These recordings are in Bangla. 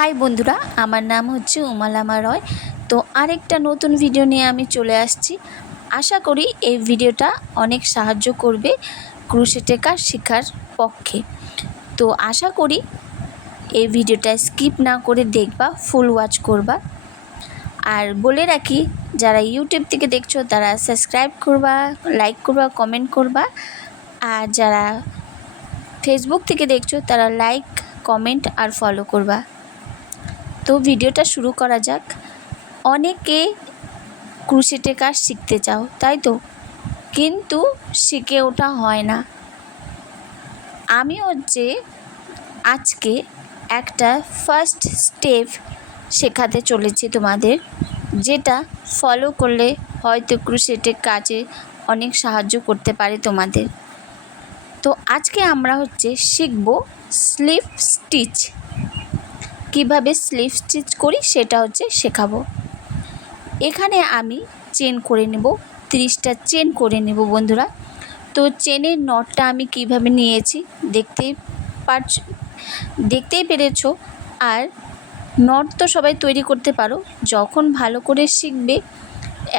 হাই বন্ধুরা, আমার নাম হচ্ছে উমালামা রয়। তো আরেকটা নতুন ভিডিও নিয়ে আমি চলে আসছি। আশা করি এই ভিডিওটা অনেক সাহায্য করবে ক্রোশেটে কাজ শেখার পক্ষে। তো আশা করি এই ভিডিওটা স্কিপ না করে দেখবা, ফুল ওয়াচ করবা। আর বলে রাখি, যারা ইউটিউব থেকে দেখছো তারা সাবস্ক্রাইব করবা, লাইক করবা, কমেন্ট করবা। আর যারা ফেসবুক থেকে দেখছো তারা লাইক, কমেন্ট আর ফলো করবা। তো ভিডিওটা শুরু করা যাক। অনেকে ক্রোশেটে কাজ শিখতে চাও, তাই তো, কিন্তু শিখে ওঠা হয় না। আমি আজকে একটা ফার্স্ট স্টেপ শেখাতে চলেছি তোমাদের, যেটা ফলো করলে হয়তো ক্রোশেটে কাজে অনেক সাহায্য করতে পারে তোমাদের। তো আজকে আমরা শিখব স্লিভ স্টিচ। কিভাবে স্লিভ স্টিচ করি সেটা শেখাবো। এখানে আমি চেন করে নেব, 30টা চেন করে নেব বন্ধুরা। তো চেনের নটটা আমি কিভাবে নিয়েছি দেখতেই পেরেছো। আর নট তো সবাই তৈরি করতে পারো যখন ভালো করে শিখবে।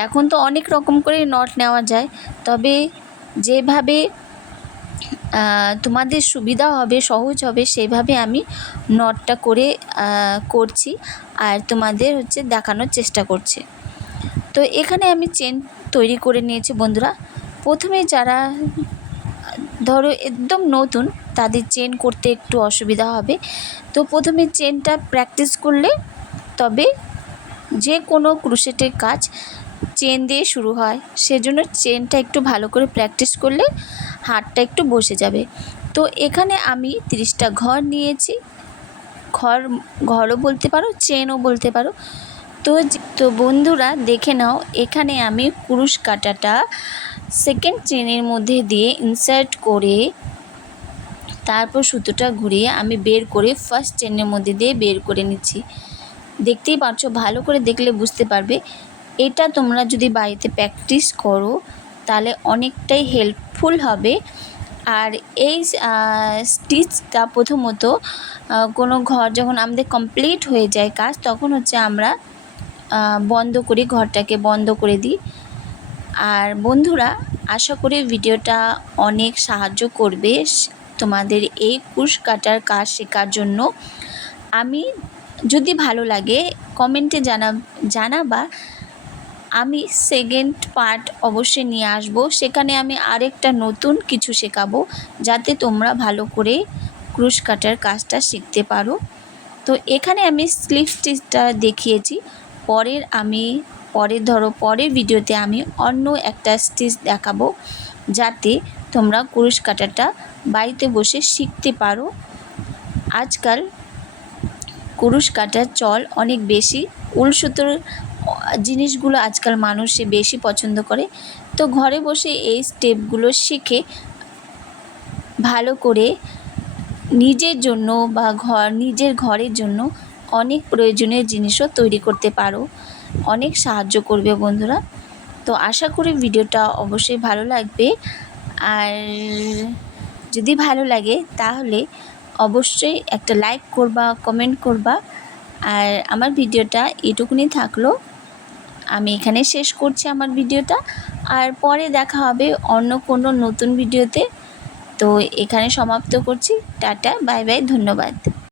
এখন তো অনেক রকম করে নট নেওয়া যায়, তবে যেভাবে তোমাদের সুবিধা হবে, সহজ হবে, সেভাবে আমি নটটা করছি আর তোমাদের দেখানোর চেষ্টা করছি। তো এখানে আমি চেন তৈরি করে নিয়েছি বন্ধুরা। প্রথমে যারা ধরো একদম নতুন, তাদের চেন করতে একটু অসুবিধা হবে। তো প্রথমে চেনটা প্র্যাকটিস করলে তবে যে কোনো ক্রোশেটের কাজ চেন দিয়ে শুরু হয়, সেজন্য চেনটা একটু ভালো করে প্র্যাকটিস করলে হাতটা একটু বসে যাবে। তো এখানে আমি 30টা ঘর নিয়েছি। ঘরও বলতে পারো, চেনও বলতে পারো। তো বন্ধুরা দেখে নাও, এখানে আমি কুরুশ কাঁটাটা সেকেন্ড চেনের মধ্যে দিয়ে ইনসার্ট করে তারপর সুতোটা ঘুরিয়ে আমি বের করে ফার্স্ট চেনের মধ্যে দিয়ে বের করে নিচ্ছি। দেখতেই পাচ্ছ, ভালো করে দেখলে বুঝতে পারবে। এটা তোমরা যদি বাড়িতে প্র্যাকটিস করো তাহলে অনেকটাই হেল্পফুল হবে। আর এই স্টিচটা প্রথমত কোনো ঘর যখন আমাদের কমপ্লিট হয়ে যায় কাজ, তখন আমরা বন্ধ করি, ঘরটাকে বন্ধ করে দিই। আর বন্ধুরা, আশা করি ভিডিওটা অনেক সাহায্য করবে তোমাদের এই কুশ কাটার কাজ শেখার জন্য। আমি যদি ভালো লাগে কমেন্টে জানাবা। আমি সেকেন্ড পার্ট অবশ্যই নিয়ে আসব, সেখানে আমি আরেকটা নতুন কিছু শেখাবো, যাতে তোমরা ভালো করে ক্রুশ কাটার কাজটা শিখতে পারো। তো এখানে আমি স্লিভ স্টিচটা দেখিয়েছি। পরের ভিডিওতে আমি অন্য একটা স্টিচ দেখাবো, যাতে তোমরা ক্রুশ কাটাটা বাড়িতে বসে শিখতে পারো। আজকাল ক্রুশ কাটার চল অনেক বেশি, উল সুতোর জিনিসগুলো আজকাল মানুষে বেশি পছন্দ করে। তো ঘরে বসে এই স্টেপগুলো শিখে ভালো করে নিজের জন্য বা নিজের ঘরের জন্য অনেক প্রয়োজনীয় জিনিসও তৈরি করতে পারো। অনেক সাহায্য করবে বন্ধুরা। তো আশা করি ভিডিওটা অবশ্যই ভালো লাগবে। আর যদি ভালো লাগে তাহলে অবশ্যই একটা লাইক করবা, কমেন্ট করবা। আর আমার ভিডিওটা এটুকুনি থাকলো, আমি এখানে শেষ করছি আমার ভিডিওটা। আর পরে দেখা হবে অন্য কোনো নতুন ভিডিওতে। তো এখানে সমাপ্ত করছি। টাটা, বাই বাই, ধন্যবাদ।